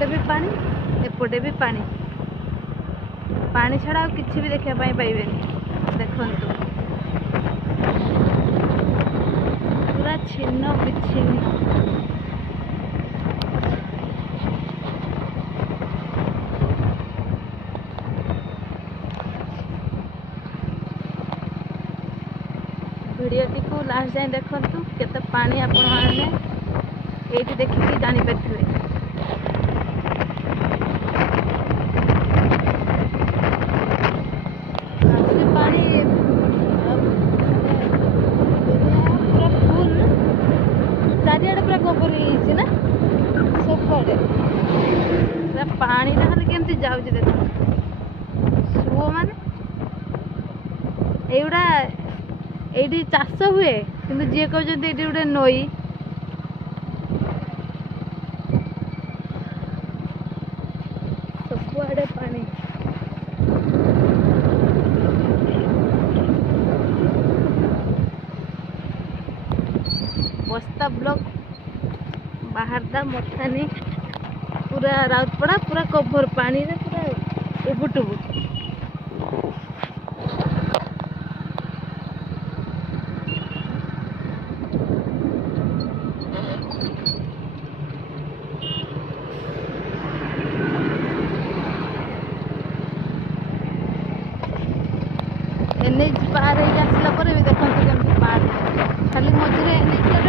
ସେପଟେ ବି ପାଣି एपटे भी पानी पानी छड़ा किसी भी देखा पाइबे देखंतु पूरा छिन्न विच्छिन्न वीडियोटी को लास्ट जाए देखंतु केते पानी आपण माने एठी देखि जानि पाथिबे चारिआडे पूरा गोबर ना सबड़े पूरा पानी ना केमती जाऊँगी देख सुओ माने एगुड़ा ये चाष हुए कि जी कहते ये गोटे नई सबुआडे पानी बस्ता ब्लॉक बाहरदा मथानी पूरा राउतपड़ा पूरा कभर पानी रे पूरा उबुटुबु एनएच पार आसला पर भी देखते केमती पार खाली मझे एनएच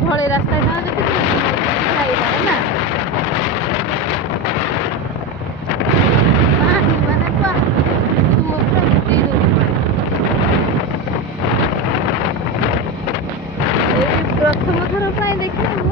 भले रास्ता ना प्रथम थर देखिए